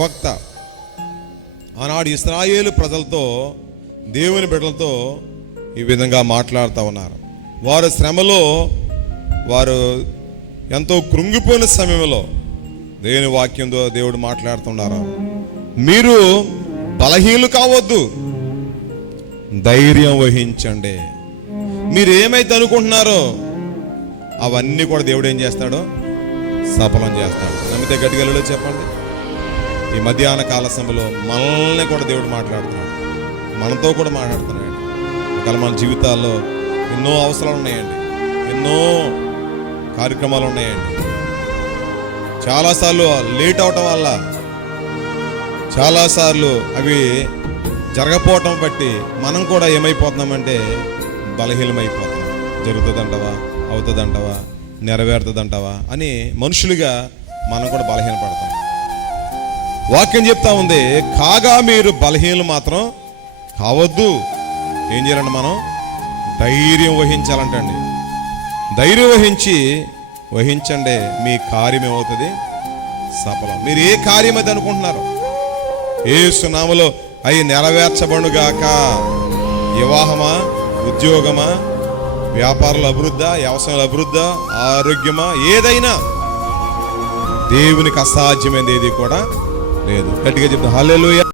ప్రవక్త ఆనాడు ఇశ్రాయేలు ప్రజలతో, దేవుని బిడ్డలతో ఈ విధంగా మాట్లాడుతూ ఉన్నారు. వారు శ్రమలో, వారు ఎంతో కృంగిపోయిన సమయంలో దేవుని వాక్యంతో దేవుడు మాట్లాడుతున్నారు. మీరు బలహీనులు కావద్దు, ధైర్యం వహించండి. మీరు ఏమైతే అనుకుంటున్నారో అవన్నీ కూడా దేవుడు ఏం చేస్తాడో సఫలం చేస్తాడు. నమ్మితే గట్టిగలలో చెప్పండి. ఈ మధ్యాహ్న కాల సమయంలో మనల్ని కూడా దేవుడు మాట్లాడుతున్నాడు, మనతో కూడా మాట్లాడుతున్నాడు. ఒకవేళ మన జీవితాల్లో ఎన్నో అవసరాలు ఉన్నాయండి, ఎన్నో కార్యక్రమాలు ఉన్నాయండి. చాలాసార్లు లేట్ అవటం వల్ల, చాలాసార్లు అవి జరగపోవటం బట్టి మనం కూడా ఏమైపోతున్నామంటే బలహీనమైపోతున్నాం. జరుగుతుందంటవా, అవుతుందంటవా, నెరవేరుతుందంటవా అని మనుషులుగా మనం కూడా బలహీనపడతాం. వాక్యం చెప్తా ఉంది, కాగా మీరు బలహీనలు మాత్రం కావద్దు. ఏం చేయాలంటే మనం ధైర్యం వహించాలంటండి. ధైర్యం వహించండి, మీ కార్యం ఏమవుతుంది సఫలం. మీరు ఏ కార్యం అయితే అనుకుంటున్నారో యేసు నామములో అవి నెరవేర్చబడుగాక. వివాహమా, ఉద్యోగమా, వ్యాపారాల అభివృద్ధి, వ్యవసాయాల అభివృద్ధి, ఆరోగ్యమా, ఏదైనా దేవునికి అసాధ్యమైనది ఏది కూడా లేదు. గట్టిగా చెప్తా హల్లెలూయా.